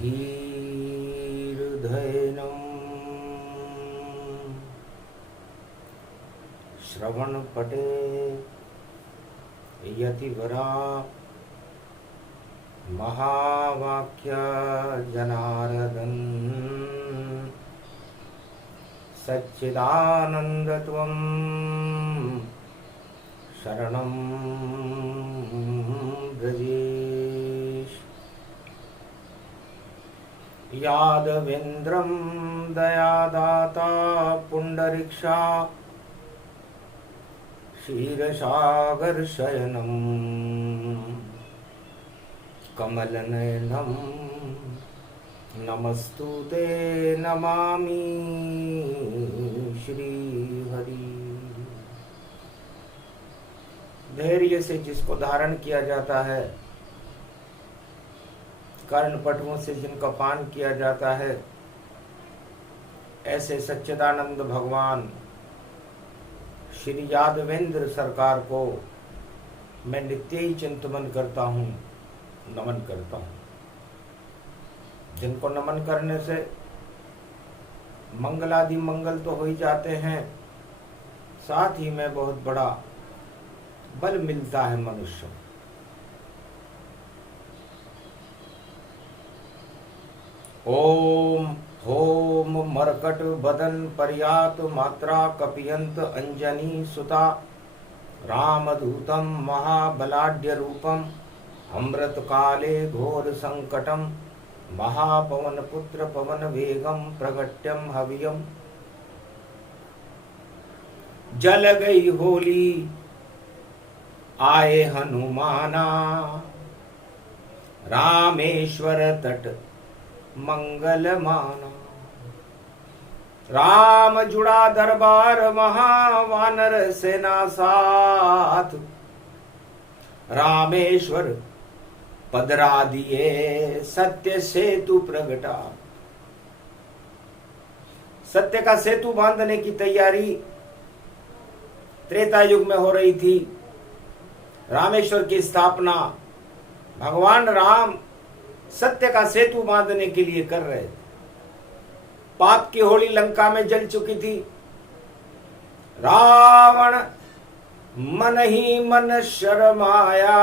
धीर्धैनं श्रवणपटे यतिवरा महावाक्य जनार्दन सच्चिदानन्दत्वं शरणं व्रजेश। यादवेन्द्रं दयादाता पुण्डरीक्षा क्षीरसागरशयनं कमलनयनं नमस्तुते नमामि श्रीहरि। धैर्य से जिसको धारण किया जाता है, कर्णपटुओं से जिनका पान किया जाता है, ऐसे सच्चिदानंद भगवान श्री यादवेंद्र सरकार को मैं नित्य ही चिंतन करता हूँ, नमन करता हूँ। जिनको नमन करने से मंगलादि मंगल तो हो ही जाते हैं, साथ ही में बहुत बड़ा बल मिलता है मनुष्य। ओम होम मरकट बदन पर्यात मात्रा कपियंत अंजनी सुता रामदूतम महाबलाढ्य रूपम अमृत काले घोर संकटम महापवन पुत्र पवन वेगम प्रगट्यम हवियम। जल गई होली आए हनुमाना रामेश्वर तट मंगल माना। राम जुड़ा दरबार महावानर सेना साथ रामेश्वर पधरा दिए सत्य सेतु प्रगटा। सत्य का सेतु बांधने की तैयारी त्रेता युग में हो रही थी। रामेश्वर की स्थापना भगवान राम सत्य का सेतु बांधने के लिए कर रहे थे। पाप की होली लंका में जल चुकी थी। रावण मन ही मन शर्माया,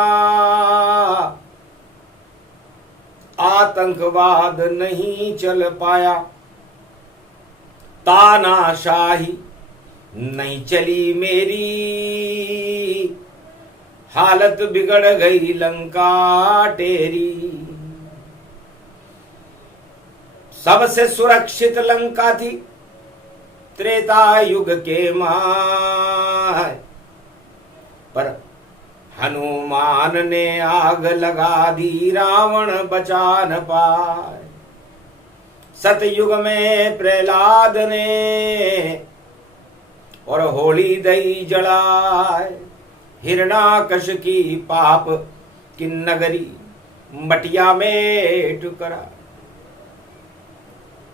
आतंकवाद नहीं चल पाया, तानाशाही नहीं चली मेरी, हालत बिगड़ गई लंका टेरी। सबसे सुरक्षित लंका थी त्रेता युग के माय, पर हनुमान ने आग लगा दी, रावण बचा न पाए। सतयुग में प्रहलाद ने और होली दई जलाए, हिरणाकश की पाप की नगरी मटिया में टुकरा।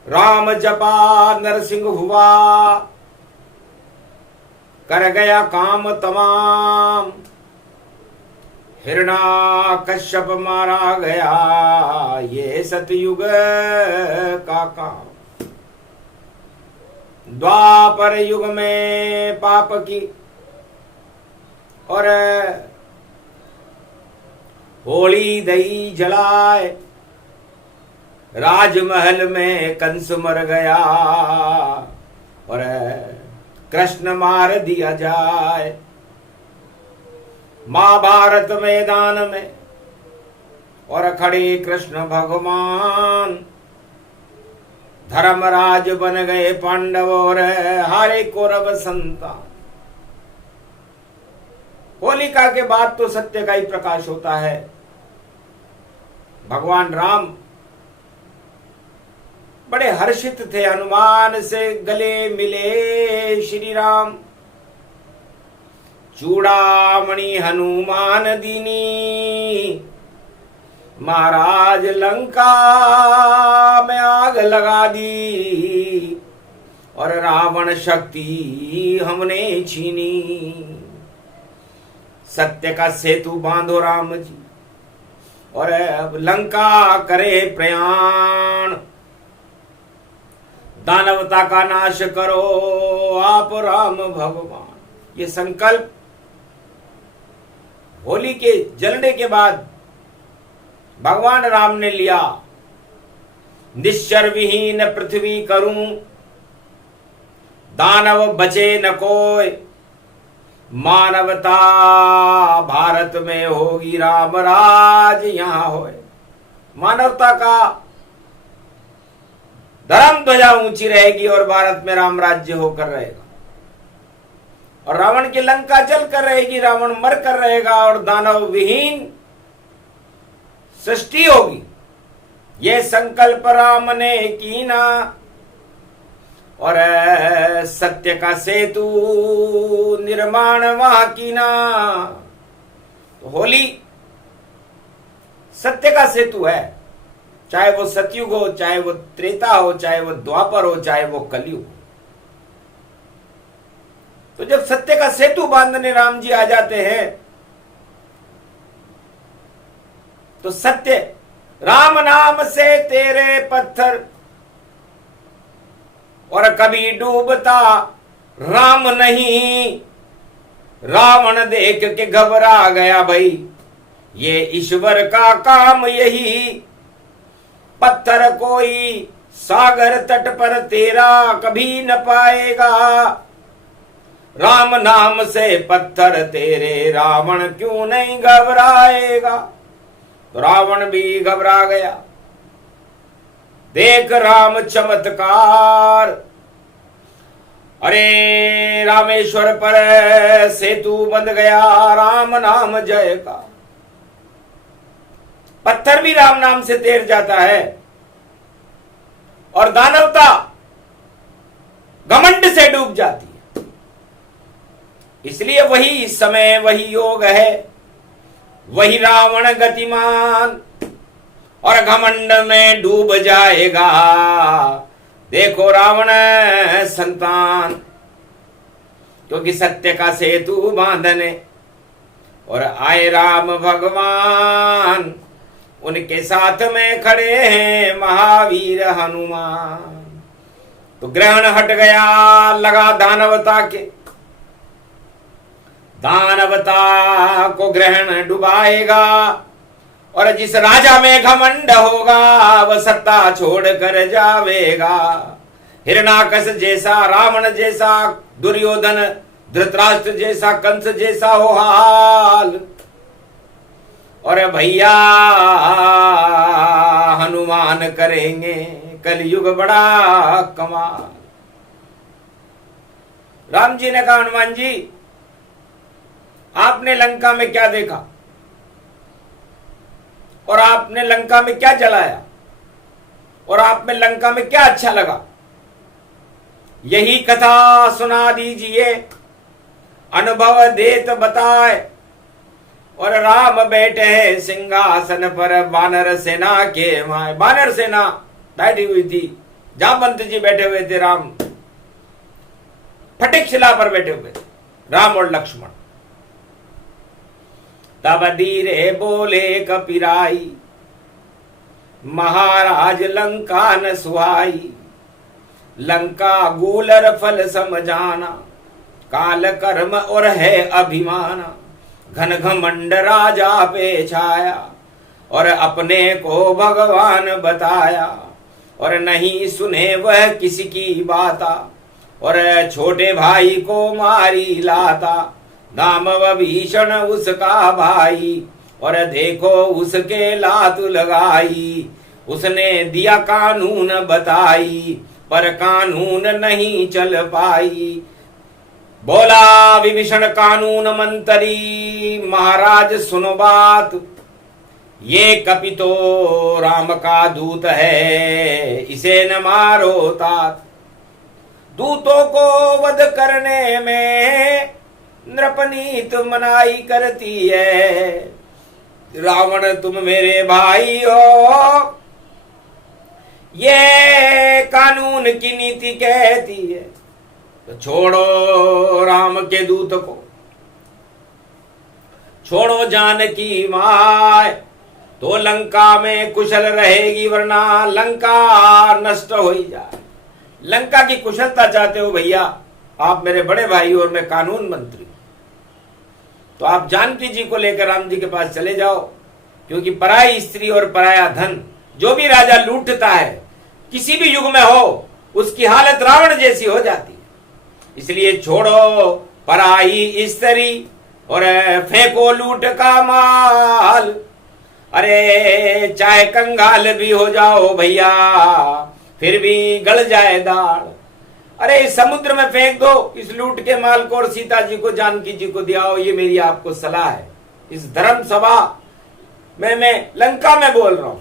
राम जपा नरसिंह हुआ, कर गया काम तमाम, हिरणाकश्यप मारा गया, ये सतयुग का काम। द्वापर युग में पाप की और होली दही जलाए, राजमहल में कंस मर गया और कृष्ण मार दिया जाए। महाभारत मैदान में और खड़े कृष्ण भगवान, धर्मराज बन गए पांडव और हारे कौरव संतान। होलिका के बाद तो सत्य का ही प्रकाश होता है। भगवान राम बड़े हर्षित थे, हनुमान से गले मिले श्री राम। चूड़ामणि हनुमान दीनी, महाराज लंका में आग लगा दी और रावण शक्ति हमने छीनी। सत्य का सेतु बांधो राम जी, और अब लंका करे प्रयाण, दानवता का नाश करो आप राम भगवान। ये संकल्प होली के जलने के बाद भगवान राम ने लिया। निश्चर विहीन पृथ्वी करूं, दानव बचे न कोय, मानवता भारत में होगी राम राज यहां होए। मानवता का धर्म ध्वजा ऊंची रहेगी और भारत में राम राज्य होकर रहेगा, और रावण की लंका जल कर रहेगी, रावण मर कर रहेगा और दानव विहीन सृष्टि होगी। ये संकल्प राम ने कीना और सत्य का सेतु निर्माण वहां कीना। तो होली सत्य का सेतु है, चाहे वो सतयुग हो, चाहे वो त्रेता हो, चाहे वो द्वापर हो, चाहे वो कलयुग हो। तो जब सत्य का सेतु बांधने राम जी आ जाते हैं तो सत्य राम नाम से तेरे पत्थर, और कभी डूबता राम नहीं, रावण देख के घबरा गया भाई, ये ईश्वर का काम यही, पत्थर कोई सागर तट पर तेरा कभी न पाएगा, राम नाम से पत्थर तेरे रावण क्यों नहीं घबराएगा। तो रावण भी घबरा गया। देख राम चमत्कार, अरे रामेश्वर पर सेतु बंध गया राम नाम जय का। पत्थर भी राम नाम से तैर जाता है और दानवता घमंड से डूब जाती है। इसलिए वही समय, वही योग है, वही रावण गतिमान और घमंड में डूब जाएगा। देखो रावण संतान, क्योंकि सत्य का सेतु बांधने और आए राम भगवान, उनके साथ में खड़े हैं महावीर हनुमान। तो ग्रहण हट गया, लगा दानवता के, दानवता को ग्रहण डुबाएगा और जिस राजा में घमंड होगा वह सत्ता छोड़ कर जावेगा। हिरणाकश जैसा, रावण जैसा, दुर्योधन धृतराष्ट्र जैसा, कंस जैसा हो हाल, और भैया हनुमान करेंगे कलयुग बड़ा कमाल। राम जी ने कहा, हनुमान जी आपने लंका में क्या देखा और आपने लंका में क्या जलाया और आप में लंका में क्या अच्छा लगा, यही कथा सुना दीजिए, अनुभव देत बताए। और राम बैठे हैं सिंहासन पर, वानर सेना के माए। वानर सेना बैठी हुई थी, जामवंत जी बैठे हुए थे, राम फटिक शिला पर बैठे हुए थे, राम और लक्ष्मण। तब धीरे बोले कपिराई, महाराज लंका न सुहाई, लंका गूलर फल समझाना, काल कर्म और है अभिमाना, घन घमंड राजा पे छाया, और अपने को भगवान बताया, और नहीं सुने वह किसी की बाता, और छोटे भाई को मारी लाता, दामव भीषण उसका भाई, और देखो उसके लात लगाई, उसने दिया कानून बताई, पर कानून नहीं चल पाई। बोला विभीषण कानून मंत्री, महाराज सुनो बात, ये कपि तो राम का दूत है, इसे न मारो तात। दूतों को वध करने में नृपनीत मनाई करती है, रावण तुम मेरे भाई हो, ये कानून की नीति कहती है। तो छोड़ो राम के दूत को, छोड़ो जानकी माय, तो लंका में कुशल रहेगी, वरना लंका नष्ट हो ही जाए। लंका की कुशलता चाहते हो भैया, आप मेरे बड़े भाई और मैं कानून मंत्री, तो आप जानकी जी को लेकर राम जी के पास चले जाओ, क्योंकि पराई स्त्री और पराया धन जो भी राजा लूटता है किसी भी युग में हो, उसकी हालत रावण जैसी हो जाती है। इसलिए छोड़ो पराई स्त्री और फेंको लूट का माल। अरे चाहे कंगाल भी हो जाओ भैया, फिर भी गल जाए दाल। अरे इस समुद्र में फेंक दो इस लूट के माल को और सीता जी को, जानकी जी को दियाओ। ये मेरी आपको सलाह है। इस धर्म सभा में मैं लंका में बोल रहा हूं,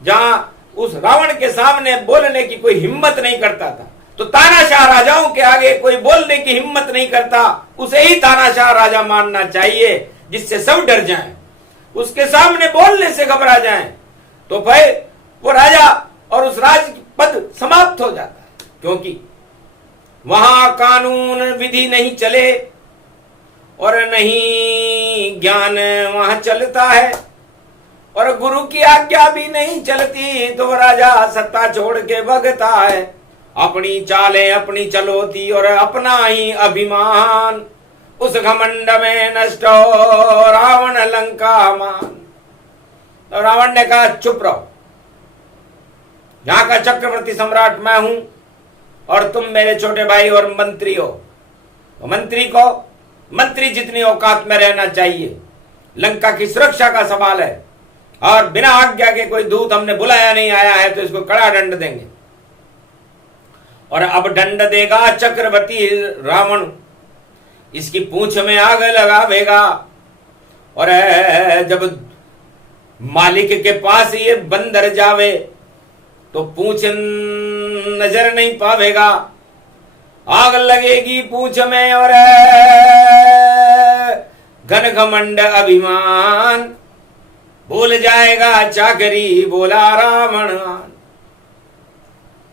जहां उस रावण के सामने बोलने की कोई हिम्मत नहीं करता था, तो तानाशाह राजाओं के आगे कोई बोलने की हिम्मत नहीं करता, उसे ही तानाशाह राजा मानना चाहिए, जिससे सब डर जाएं, उसके सामने बोलने से घबरा जाएं, तो भाई वो राजा और उस राज पद समाप्त हो जाता है। क्योंकि वहां कानून विधि नहीं चले और नहीं ज्ञान वहां चलता है, और गुरु की आज्ञा भी नहीं चलती, तो राजा सत्ता छोड़ के भगता है। अपनी चालें अपनी चलोती और अपना ही अभिमान, उस घमंड में नष्ट हो रावण लंका मान। तो रावण ने कहा चुप रहो, यहां का चक्रवर्ती सम्राट मैं हूं और तुम मेरे छोटे भाई और मंत्री हो। तो मंत्री को मंत्री जितनी औकात में रहना चाहिए। लंका की सुरक्षा का सवाल है और बिना आज्ञा के कोई दूत हमने बुलाया नहीं आया है, तो इसको कड़ा दंड देंगे। और अब दंड देगा चक्रवर्ती रावण, इसकी पूंछ में आग लगावेगा। और जब मालिक के पास ये बंदर जावे तो पूंछ नजर नहीं पावेगा, आग लगेगी पूंछ में। और घन घमंड अभिमान, भूल जाएगा चाकरी बोला रावण।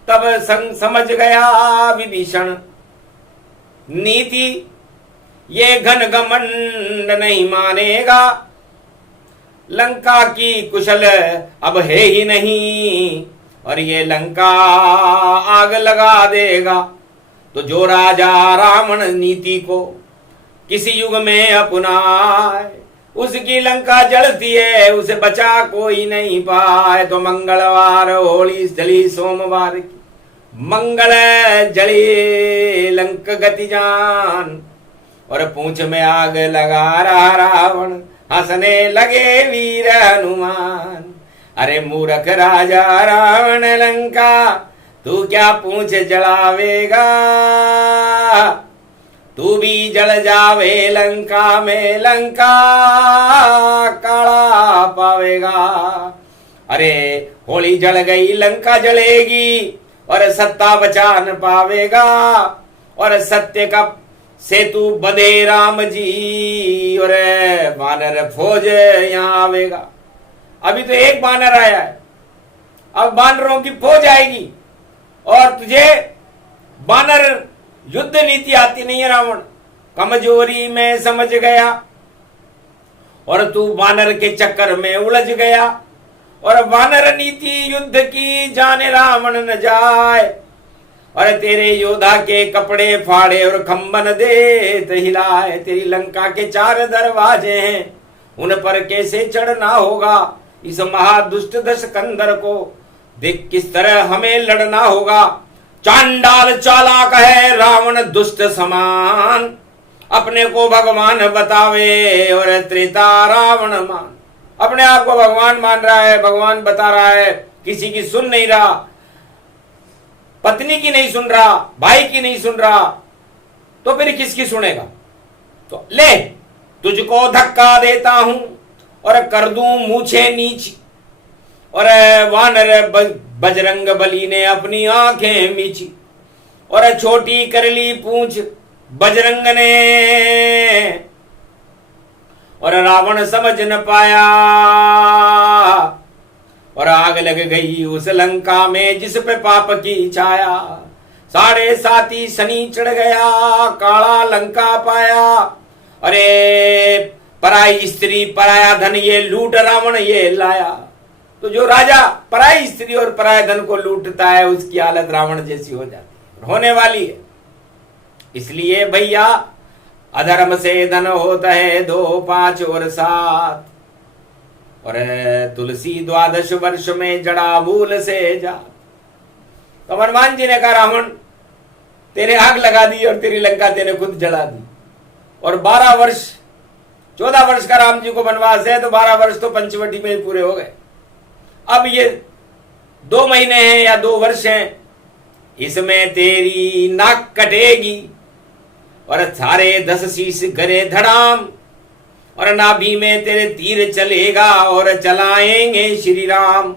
तब समझ गया विभीषण नीति, ये घन घमंड नहीं मानेगा। लंका की कुशल अब है ही नहीं, और ये लंका आग लगा देगा। तो जो राजा रावण नीति को किसी युग में अपनाए, उसकी लंका जलती है, उसे बचा कोई नहीं पाए। तो मंगलवार होली चली सोमवार की, मंगल जली लंक गति जान। और पूंछ में आग लगा रहा रावण, हंसने लगे वीर हनुमान। अरे मूर्ख राजा रावण लंका, तू क्या पूंछ जलावेगा, तू भी जल जावे लंका में, लंका काला पावेगा। अरे होली जल गई लंका जलेगी, और सत्ता बचा न पावेगा। और सत्य का सेतु बंधे राम जी, और वानर फौज यहाँ आवेगा। अभी तो एक बानर आया है, अब बानरों की फौज आएगी। और तुझे बानर युद्ध नीति आती नहीं है रावण, कमजोरी में समझ गया, और तू बानर के चक्कर में उलझ गया। और वानर नीति युद्ध की जाने रावण न जाए। और तेरे योद्धा के कपड़े फाड़े और खंबन दे हिलाए। तेरी लंका के 4 दरवाजे हैं, उन पर कैसे चढ़ना होगा। इस महादुष्ट दशकंदर को देख किस तरह हमें लड़ना होगा। चांडाल चालाक है रावण दुष्ट समान, अपने को भगवान बतावे और त्रेता रावण मान। अपने आप को भगवान मान रहा है, भगवान बता रहा है, किसी की सुन नहीं रहा, पत्नी की नहीं सुन रहा, भाई की नहीं सुन रहा, तो फिर किसकी सुनेगा। तो ले तुझको धक्का देता हूं और कर दूं मूछे नीच। और वानर बजरंग बली ने अपनी आंखें मीची, और छोटी कर ली पूंछ बजरंग ने। और रावण समझ न पाया, और आग लग गई उस लंका में जिस पे पाप की छाया। 7.5 शनि चढ़ गया, काला लंका पाया। अरे पराई स्त्री पराया धन ये लूट रावण ये लाया। तो जो राजा पराई स्त्री और पराया धन को लूटता है उसकी हालत रावण जैसी हो जाती है, होने वाली है। इसलिए भैया अधर्म से धन होता है 2, 5 और 7, और तुलसी 12 वर्ष में जड़ा मूल से जा। तो हनुमान जी ने कहा रावण तेरे आग लगा दी और तेरी लंका तेने खुद जला दी, और 12 वर्ष 14 वर्ष का राम जी को वनवास है, तो 12 वर्ष तो पंचवटी में ही पूरे हो गए। अब ये 2 महीने हैं या 2 वर्ष हैं, इसमें तेरी नाक कटेगी और सारे 10 शीश गरे धड़ाम, और नाभि में तेरे तीर चलेगा और चलाएंगे श्री राम।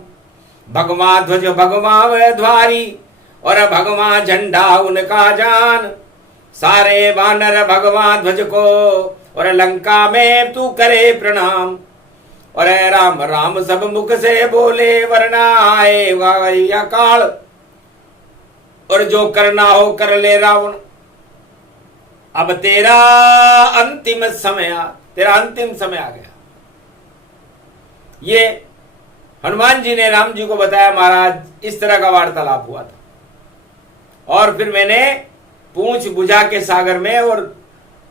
भगवा ध्वज भगवा ध्वारी और भगवा झंडा उनका जान, सारे वानर भगवा ध्वज को और लंका में तू करे प्रणाम। और राम राम सब मुख से बोले वरना आएगा या काल, और जो करना हो कर ले रावण। अब तेरा अंतिम समय आ गया। ये हनुमान जी ने राम जी को बताया महाराज इस तरह का वार्तालाप हुआ था, और फिर मैंने पूंछ बुझा के सागर में और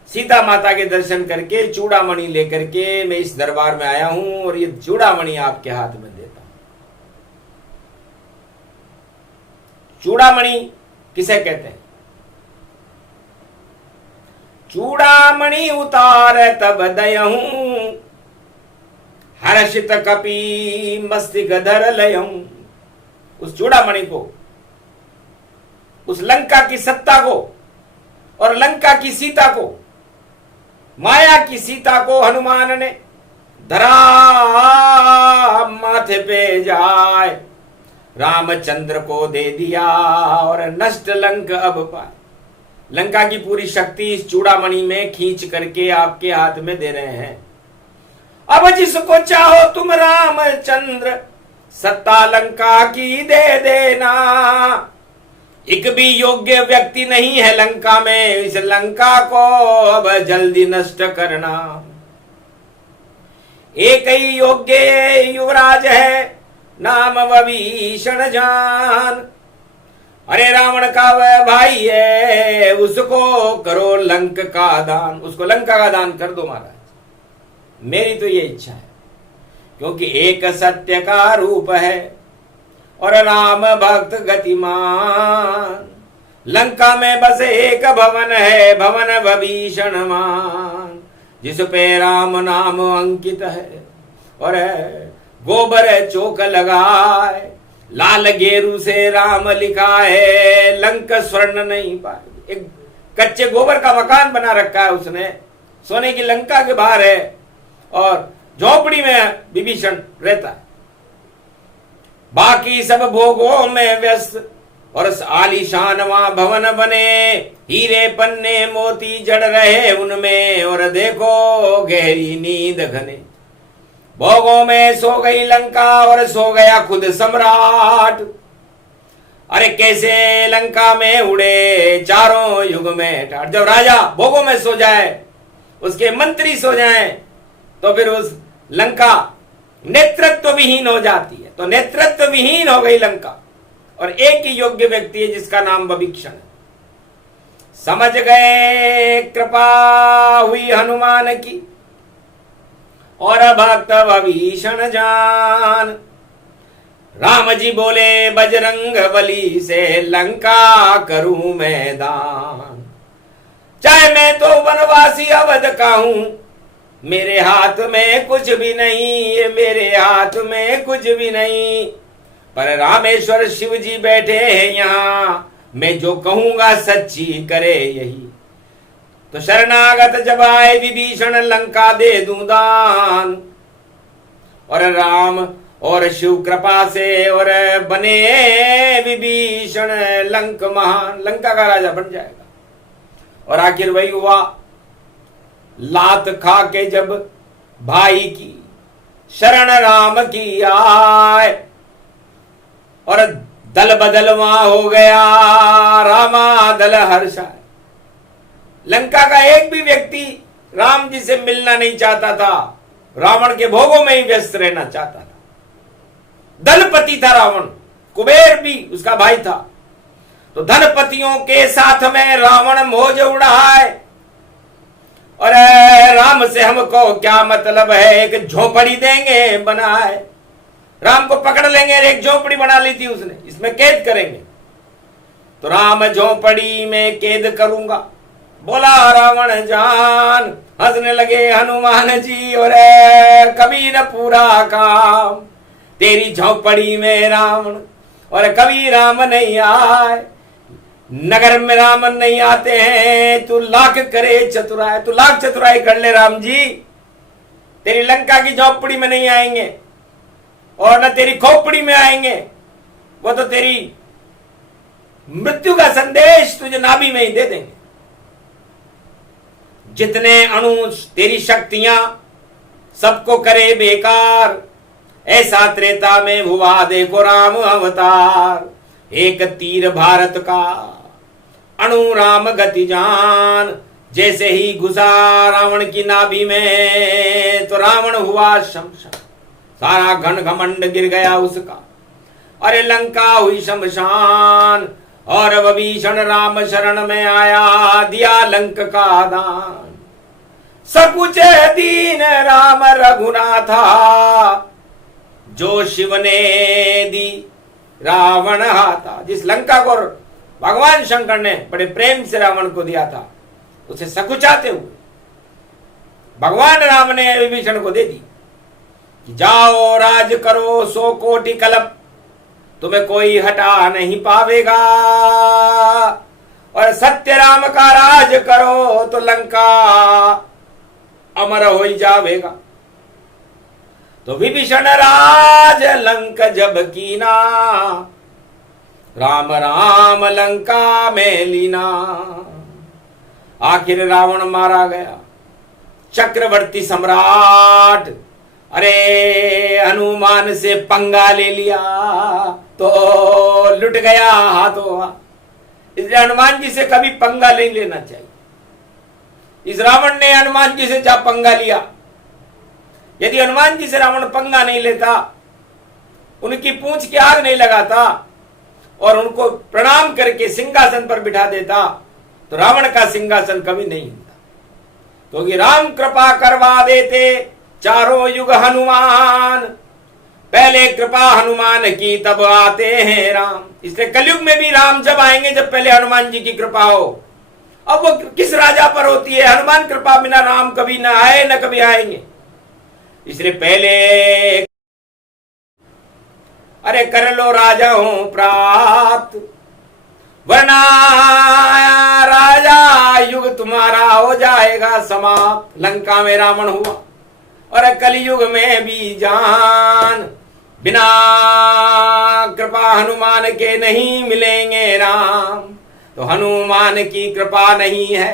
सीता माता के दर्शन करके चूड़ामणि लेकर के मैं इस दरबार में आया हूं, और ये चूड़ामणि आपके हाथ में देता हूं। चूड़ामणि किसे कहते हैं? चूड़ामणि उतार तब दयहूं, हर्षित कपि मस्तिक धर लयहूं। उस चूड़ामणि को, उस लंका की सत्ता को और लंका की सीता को, माया की सीता को हनुमान ने धरा माथे पे जाए, रामचंद्र को दे दिया और नष्ट लंक अब पाए। लंका की पूरी शक्ति इस चूड़ामणि में खींच करके आपके हाथ में दे रहे हैं। अब जिसको चाहो तुम रामचंद्र सत्ता लंका की दे देना। एक भी योग्य व्यक्ति नहीं है लंका में, इस लंका को अब जल्दी नष्ट करना। एक ही योग्य युवराज है, नाम विभीषण जान। अरे रावण का वह भाई है, उसको करो लंक का दान, उसको लंका का दान कर दो महाराज। मेरी तो ये इच्छा है, क्योंकि एक सत्य का रूप है और राम भक्त गतिमान। लंका में बस एक भवन है, भवन विभीषण मान, जिस पे राम नाम अंकित है। और गोबर चौक लगाए, लाल गेरू से राम लिखा है, लंक स्वर्ण नहीं पाए। एक कच्चे गोबर का मकान बना रखा है उसने, सोने की लंका के बाहर है, और झोपड़ी में विभीषण रहता है। बाकी सब भोगों में व्यस्त, और आलीशान वहां भवन बने, हीरे पन्ने मोती जड़ रहे उनमें, और देखो गहरी नींद घने। भोगों में सो गई लंका और सो गया खुद सम्राट। अरे कैसे लंका में उड़े चारों युग में ठाट। जब राजा भोगों में सो जाए, उसके मंत्री सो जाएं, तो फिर उस लंका नेतृत्व विहीन हो जाती है। तो नेतृत्व विहीन हो गई लंका, और एक ही योग्य व्यक्ति है जिसका नाम विभीषण है। समझ गए कृपा हुई हनुमान की, और भक्त विभीषण जान। राम जी बोले बजरंग बली से लंका करूं मैदान। चाहे मैं तो वनवासी अवध का हूं, मेरे हाथ में कुछ भी नहीं, मेरे हाथ में कुछ भी नहीं। पर रामेश्वर शिव जी बैठे हैं यहाँ, मैं जो कहूंगा सच्ची करे यही। तो शरणागत जब आए विभीषण लंका दे दूं दान। और राम और शिव कृपा से और बने विभीषण लंक महान, लंका का राजा बन जाएगा। और आखिर वही हुआ, लात खा के जब भाई की शरण राम की आए, और दल बदल वहां हो गया रामा दल हर्षाए। लंका का एक भी व्यक्ति राम जी से मिलना नहीं चाहता था, रावण के भोगों में ही व्यस्त रहना चाहता था। धनपति था रावण, कुबेर भी उसका भाई था। तो धनपतियों के साथ में रावण मौज उड़ाए। और राम से हमको क्या मतलब है, एक झोपड़ी देंगे बनाए। राम को पकड़ लेंगे, एक झोपड़ी बना ली थी उसने, इसमें कैद करेंगे। तो राम झोपड़ी में कैद करूंगा, बोला रावण जान। हंसने लगे हनुमान जी, और कभी न पूरा काम, तेरी झोपड़ी में रावण और कभी राम नहीं आए। नगर में राम नहीं आते हैं, तू लाख करे चतुराई, तू लाख चतुराई कर ले राम जी, तेरी लंका की झोपड़ी में नहीं आएंगे और न तेरी खोपड़ी में आएंगे। वो तो तेरी मृत्यु का संदेश तुझे नाभि में ही दे देंगे। जितने अणु तेरी शक्तियां सबको करे बेकार, ऐसा त्रेता में हुआ देखो राम अवतार। एक तीर भारत का अणु राम गति जान, जैसे ही घुसा रावण की नाभि में तो रावण हुआ शमशान। सारा घन घमंड गिर गया उसका, अरे लंका हुई शमशान। और विभीषण राम शरण में आया, दिया लंक का दान। सकुच दीन राम रघुनाथा, जो शिव ने दी रावण हाथा। जिस लंका को भगवान शंकर ने बड़े प्रेम से रावण को दिया था, उसे सकुचाते हुए भगवान राम ने विभीषण को दे दी कि जाओ राज करो 100 कोटि कल्प, तुम्हें कोई हटा नहीं पावेगा। और सत्य राम का राज करो तो लंका अमर हो ही जावेगा। तो विभीषण राज लंक जब कीना, राम राम लंका में लीना। आखिर रावण मारा गया, चक्रवर्ती सम्राट अरे हनुमान से पंगा ले लिया तो लुट गया हाथों हाथ। इसलिए हनुमान जी से कभी पंगा नहीं लेना चाहिए। इस रावण ने हनुमान जी से जा पंगा लिया। यदि हनुमान जी से रावण पंगा नहीं लेता, उनकी पूंछ की आग नहीं लगाता और उनको प्रणाम करके सिंहासन पर बिठा देता, तो रावण का सिंहासन कभी नहीं हिलता। क्योंकि राम कृपा करवा देते चारों युग हनुमान, पहले कृपा हनुमान की तब आते हैं राम। इसलिए कलयुग में भी राम जब आएंगे जब पहले हनुमान जी की कृपा हो। अब वो किस राजा पर होती है, हनुमान कृपा बिना राम कभी ना आए न कभी आएंगे। इसलिए पहले अरे कर लो राजा हो प्राप्त, वरना राजा युग तुम्हारा हो जाएगा समाप्त। लंका में रावण हुआ और कलयुग में भी जान, बिना कृपा हनुमान के नहीं मिलेंगे राम। तो हनुमान की कृपा नहीं है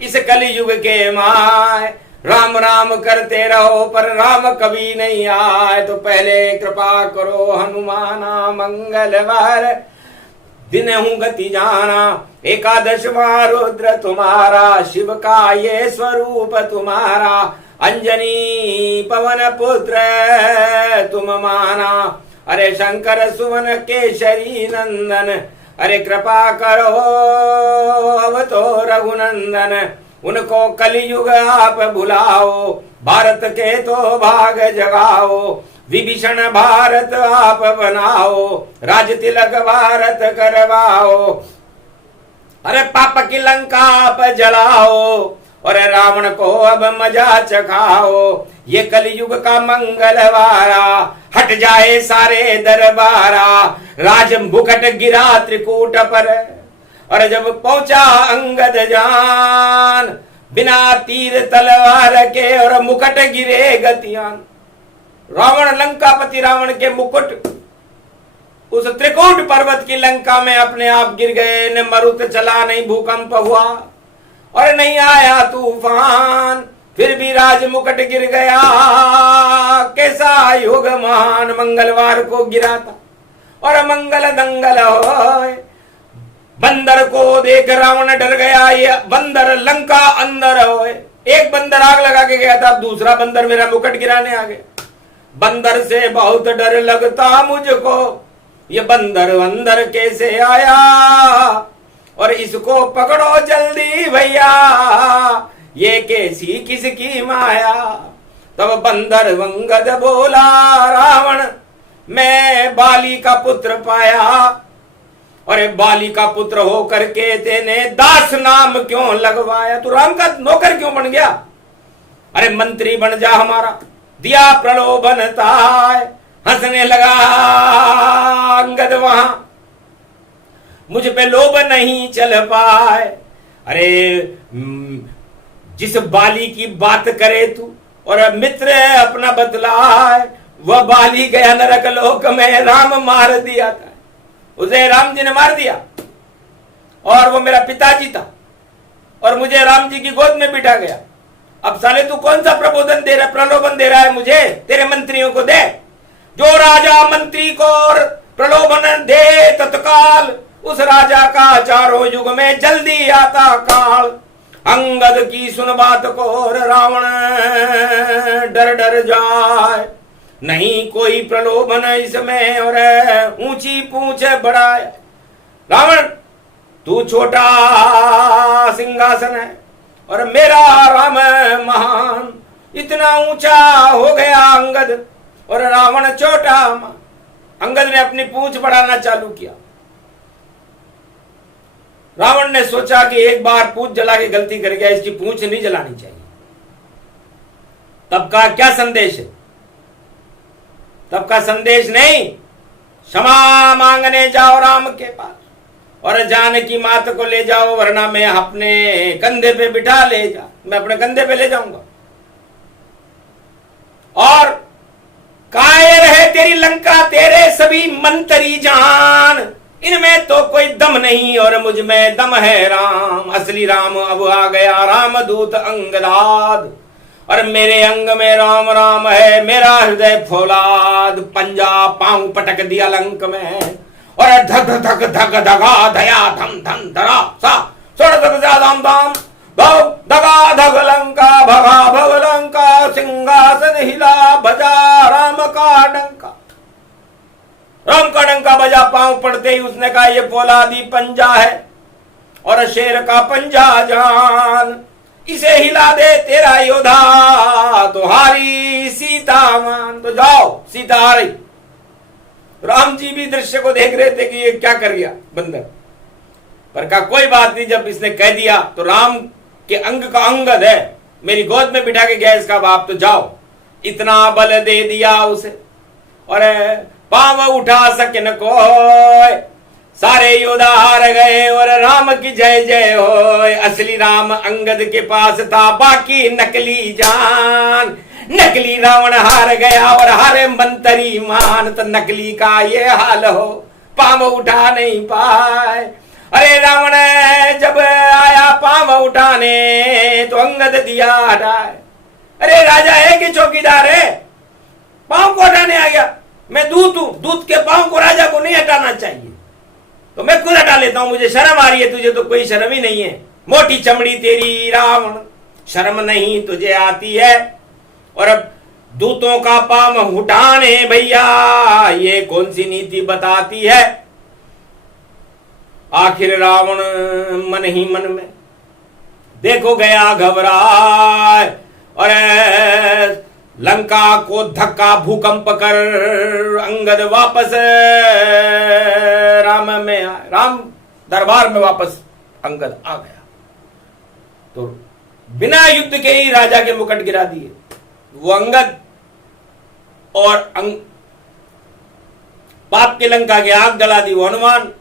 इस कलयुग के माय, राम राम करते रहो पर राम कभी नहीं आए। तो पहले कृपा करो हनुमाना, मंगलवार दिन हूं गति जाना। एकादशवां रुद्र तुम्हारा, शिव का ये स्वरूप तुम्हारा। अंजनी पवन पुत्र तुम माना, अरे शंकर सुवन केशरी नंदन। अरे कृपा करो अब तो रघुनंदन, उनको कलयुग आप भुलाओ, भारत के तो भाग जगाओ। विभीषण भारत आप बनाओ, राज तिलक भारत करवाओ। अरे पाप की लंका आप जलाओ और रावण को अब मजा चखाओ। ये कलयुग का मंगलवारा, हट जाए सारे दरबारा। राज मुकुट गिरा त्रिकूट पर, और जब पहुंचा अंगद जान, बिना तीर तलवार के और मुकुट गिरे गतियान। रावण लंकापति रावण के मुकुट उस त्रिकूट पर्वत की लंका में अपने आप गिर गए। न मरुत चला, नहीं भूकंप हुआ और नहीं आया तूफान, फिर भी राज मुकुट गिर गया। कैसा युग महान, मंगलवार को गिरा था और मंगल दंगल होए। बंदर को देख रावण डर गया, ये बंदर लंका अंदर होए। एक बंदर आग लगा के गया था, अब दूसरा बंदर मेरा मुकुट गिराने आ गया। बंदर से बहुत डर लगता मुझको, ये बंदर अंदर कैसे आया, और इसको पकड़ो जल्दी भैया, ये कैसी किसकी माया। तब बंदर अंगद बोला, रावण मैं बाली का पुत्र पाया, अरे बाली का पुत्र होकर के तेने दास नाम क्यों लगवाया, तू राम का नौकर क्यों बन गया, अरे मंत्री बन जा हमारा, दिया प्रलोभनता। हंसने लगा अंगद वहां, मुझ पे लोभ नहीं चल पाए। अरे जिस बाली की बात करे तू और मित्र अपना बतलाए, वह बाली गया नरक लोक में, राम मार दिया था उसे, राम जी ने मार दिया, और वो मेरा पिताजी था और मुझे राम जी की गोद में बिठा गया। अब साले तू कौन सा प्रबोधन दे रहा, प्रलोभन दे रहा है मुझे, तेरे मंत्रियों को दे, जो राजा मंत्री को प्रलोभन दे तत्काल, उस राजा का चारों युग में जल्दी आता काल। अंगद की सुन बात को और रावण डर डर जाए, नहीं कोई प्रलोभन इसमें, और ऊंची पूंछ बढ़ाए। रावण तू छोटा सिंहासन है और मेरा राम महान, इतना ऊंचा हो गया अंगद और रावण छोटा। अंगद ने अपनी पूंछ बढ़ाना चालू किया। रावण ने सोचा कि एक बार पूंछ जला के गलती कर गया, इसकी पूंछ नहीं जलानी चाहिए। तब का क्या संदेश है, तब का संदेश नहीं, क्षमा मांगने जाओ राम के पास और जानकी मात को ले जाओ, वरना मैं अपने कंधे पे बिठा ले जा, मैं अपने कंधे पे ले जाऊंगा। और कायर है तेरी लंका, तेरे सभी मंत्री जान, इनमें तो कोई दम नहीं और मुझ में दम है राम। असली राम अब आ गया, रामदूत अंगदाद, और मेरे अंग में राम राम है, मेरा हृदय फौलाद। पंजा पांव पटक दिया लंक में, और धक धक धक धगा धया धम धम धरा सा सोड़ धक धाम धाम धगा धग लंका, भगा भग लंका, सिंहासन हिला, बजा राम का डंका। राम का डंका बजा, पांव पड़ते ही उसने कहा ये फौलादी पंजा है और शेर का पंजा जान, इसे हिला दे तेरा योद्धा तो हारी सीता मान। तो जाओ, सीता आ रही। राम जी भी दृश्य को देख रहे थे कि ये क्या कर गया बंदर, पर कहा कोई बात नहीं, जब इसने कह दिया तो राम के अंग का अंगद है, मेरी गोद में बिठा के गया इसका बाप, तो जाओ। इतना बल दे दिया उसे और पांव उठा सके न कोई, सारे योद्धा हार गए और राम की जय जय हो। असली राम अंगद के पास था, बाकी नकली जान, नकली रावण हार गया और हारे मंत्री मान। तो नकली का ये हाल हो, पांव उठा नहीं पाए। अरे रावण जब आया पांव उठाने तो अंगद दिया हटाए। अरे राजा है कि चौकीदार है, पांव को हटाने आ गया। मैं दूत हूं, दूत के पांव को राजा को नहीं हटाना चाहिए, तो मैं खुद हटा लेता हूं, मुझे शर्म आ रही है, तुझे तो कोई शर्म ही नहीं है। मोटी चमड़ी तेरी रावण, शर्म नहीं तुझे आती है, और अब दूतों का पांव उठाने भैया ये कौन सी नीति बताती है। आखिर रावण मन ही मन में देखो गया घबराए, और लंका को धक्का भूकंप कर अंगद वापस राम में आए, राम दरबार में वापस अंगद आ गया। तो बिना युद्ध के ही राजा के मुकुट गिरा दिए वो अंगद, और पाप की लंका की आग जला दी वो हनुमान।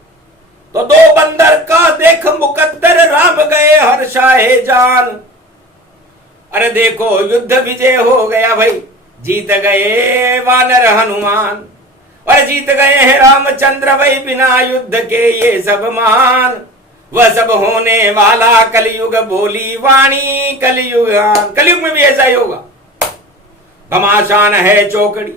तो दो बंदर का देख मुकद्दर, राम गए हर्षाए जान। अरे देखो युद्ध विजय हो गया भाई, जीत गए वानर हनुमान, और जीत गए हैं रामचंद्र भाई, बिना युद्ध के ये सब मान। वह सब होने वाला कलयुग बोली वाणी, कलयुग कलयुग में भी ऐसा ही होगा। घमासान है चौकड़ी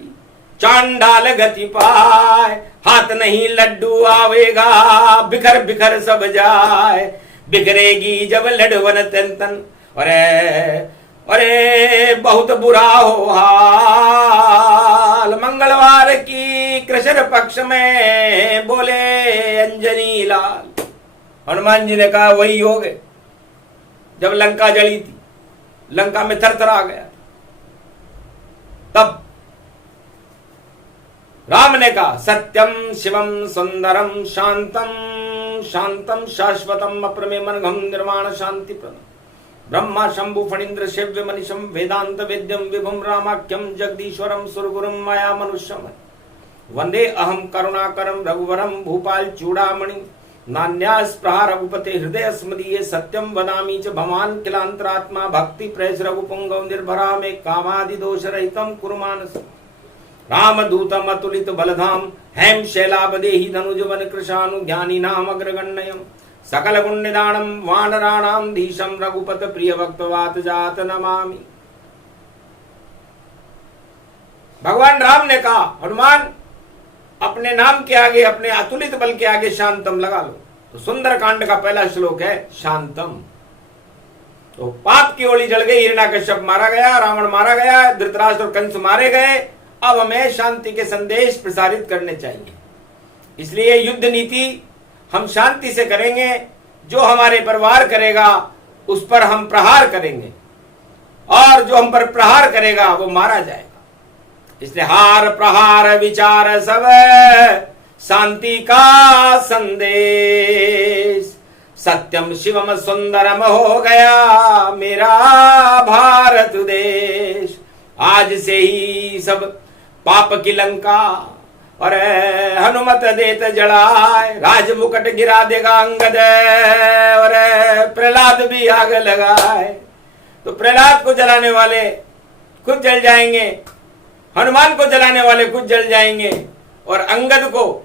चांडाल गति पाए, हाथ नहीं लड्डू आवेगा, बिखर बिखर सब जाए। बिखरेगी जब लड़वन तन तन, अरे अरे बहुत बुरा हो हाल। मंगलवार की कृष्ण पक्ष में बोले अंजनी लाल। हनुमान जी ने कहा वही हो गए जब लंका जली थी, लंका में थरथर आ गया। तब राम ने कहा सत्यम शिवम सुंदरम शांतम शांतम शाश्वतम अप्रमेयमनघम निर्वाण शांति प्रदम ब्रह्मा शंभु फणीन्द्र शिव्य मनीषम वेदांत वेद्यम विभुम रामाख्यम जगदीश्वरम सुरगुरुम माया मनुष्यम वंदे अहम करुणाकरम रघुवरम भूपाल चूड़ामणि नान्यास्पृहा रघुपते हृदय स्मदीये सत्यम वदामि च भवान किलांतरात्मा भक्ति प्रेस रघुपुंगव निर्भरा में कामादि दोष रहितम कुरुमानस रामदूतम अतुलित बलधाम हेम शैलाबदेहि धनुजवन कृशानु ज्ञानी नाम अग्रगण्यम सकल गुण निदानम वानराणाम धीशम रघुपत प्रिय भक्तवात जात नमामि। भगवान राम ने कहा हनुमान अपने नाम के आगे, अपने अतुलित बल के आगे शांतम लगा लो। तो सुंदर कांड का पहला श्लोक है शांतम। तो पाप की होली जल गई, हिरण्याकश्यप मारा गया, रावण मारा गया, धृतराष्ट्र और कंस मारे गए। अब हमें शांति के संदेश प्रसारित करने चाहिए। इसलिए युद्ध नीति हम शांति से करेंगे। जो हमारे पर वार करेगा उस पर हम प्रहार करेंगे, और जो हम पर प्रहार करेगा वो मारा जाएगा। इसलिए हार प्रहार विचार सब शांति का संदेश। सत्यम शिवम सुंदरम हो गया मेरा भारत देश। आज से ही सब पाप की लंका और हनुमत देत जड़ाए। राज मुकुट गिरा देगा अंगद और प्रहलाद भी आग लगाए। तो प्रहलाद को जलाने वाले खुद जल जाएंगे, हनुमान को जलाने वाले खुद जल जाएंगे, और अंगद को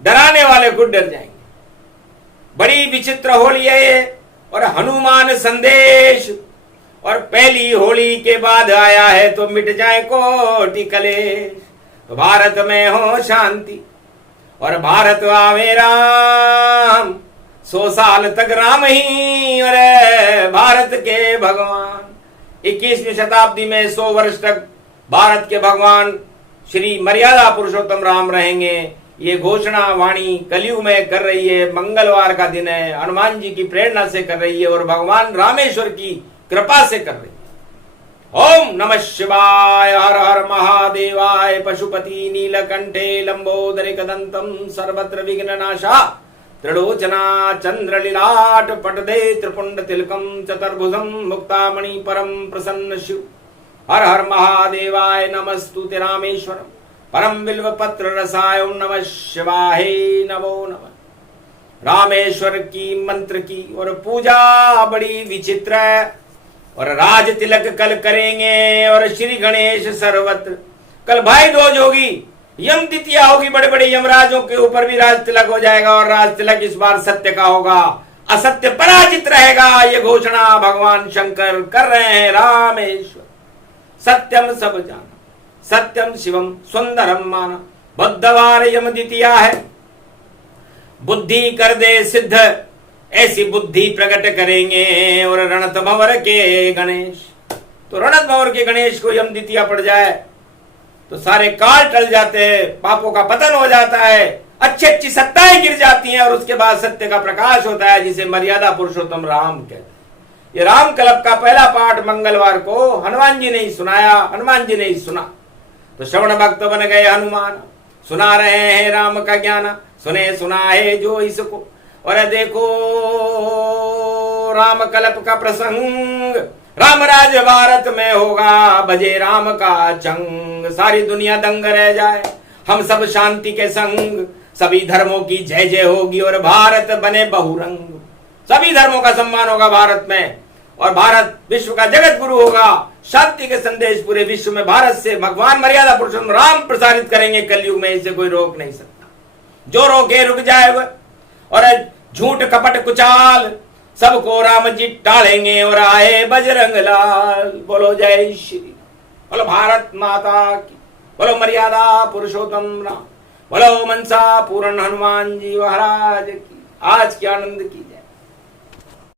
डराने वाले खुद डर जाएंगे। बड़ी विचित्र होली है ये, और हनुमान संदेश। और पहली होली के बाद आया है तो मिट जाए कोटि कलेश। तो भारत में हो शांति और भारत आवे राम। 100 साल तक राम ही और भारत के भगवान। 21वीं शताब्दी में 100 वर्ष तक भारत के भगवान श्री मर्यादा पुरुषोत्तम राम रहेंगे। ये घोषणा वाणी कलयुग में कर रही है। मंगलवार का दिन है, हनुमान जी की प्रेरणा से कर रही है और भगवान रामेश्वर की कृपा से कर रही है। ओम नमः शिवाय। हर हर महादेवाय। पशुपति नीलकंठे लंबोदरी कदंतम सर्वत्र विघ्ननाशा त्रिलोचना चंद्रलीलाट पटदे त्रिपुंड तिलकम चतुर्भुजम मुक्तामणि परम प्रसन्न शिव। हर हर महादेवाय। नमस्तुते रामेश्वरम परम बिल्व पत्र रसाय। ओम नमः शिवाय। नमो नमः। रामेश्वर की मंत्र की और पूजा बड़ी विचित्र है। और राज तिलक कल करेंगे और श्री गणेश सर्वत्र। कल भाई दूज होगी, यम द्वितीया होगी, बड़े बड़े यमराजों के ऊपर भी राज तिलक हो जाएगा। और राज तिलक इस बार सत्य का होगा, असत्य पराजित रहेगा। ये घोषणा भगवान शंकर कर रहे हैं। रामेश्वर सत्यम सब जाना, सत्यम शिवम सुंदरम माना। बुद्धवार यम द्वितीया है, बुद्धि कर दे सिद्ध ऐसी बुद्धि प्रकट करेंगे। और रणत भंवर के गणेश, तो रणत भंवर के गणेश को यम द्वितीया पड़ जाए तो सारे काल टल जाते हैं, पापों का पतन हो जाता है, अच्छी अच्छी सत्ताएं गिर जाती हैं, और उसके बाद सत्य का प्रकाश होता है, जिसे मर्यादा पुरुषोत्तम राम कहते हैं। ये राम कल्प का पहला पाठ मंगलवार को हनुमान जी ने ही सुनाया, हनुमान जी ने ही सुना। तो श्रवण भक्त बन गए हनुमान, सुना रहे हैं राम का ज्ञान। सुने सुना है जो इसको, और देखो राम कल्प का प्रसंग। राम राज भारत में होगा, बजे राम का चंग। सारी दुनिया दंग रह जाए, हम सब शांति के संग। सभी धर्मों की जय जय होगी और भारत बने बहुरंग। सभी धर्मों का सम्मान होगा भारत में, और भारत विश्व का जगत गुरु होगा। शांति के संदेश पूरे विश्व में भारत से भगवान मर्यादा पुरुषोत्तम राम प्रसारित करेंगे कलयुग में। इसे कोई रोक नहीं सकता। जो रोके रुक जाए वह, और झूठ कपट कुचाल सबको राम जी टालेंगे। और आए बजरंग लाल। बोलो जय श्री, बोलो भारत माता की, बोलो मर्यादा पुरुषोत्तम राम, बोलो मनसा पूर्ण हनुमान जी महाराज की। आज के आनंद की जय।